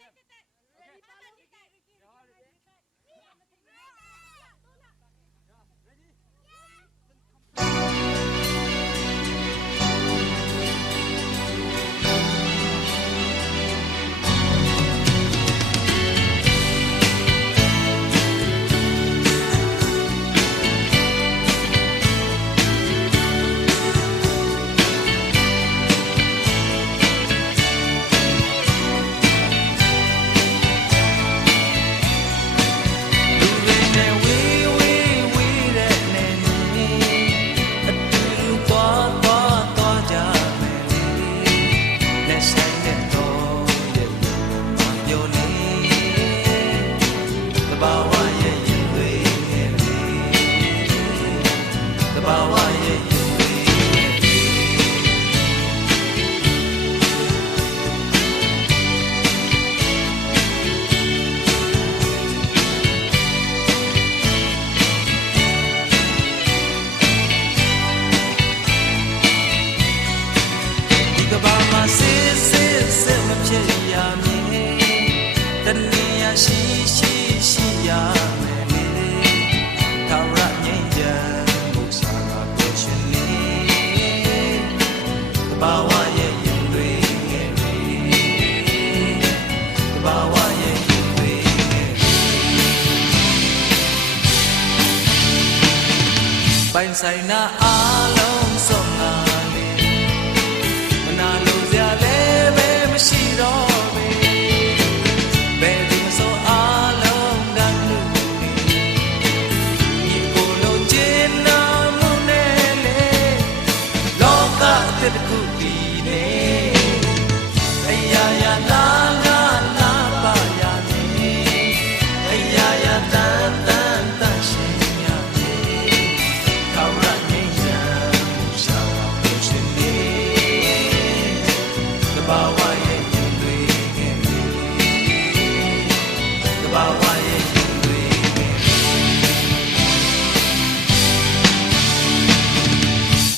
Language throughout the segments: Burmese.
Tim. ပိုင်ဆိုင်နာအား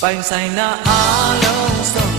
ပိုင်ဆိုင်နာအားလုံးဆုံး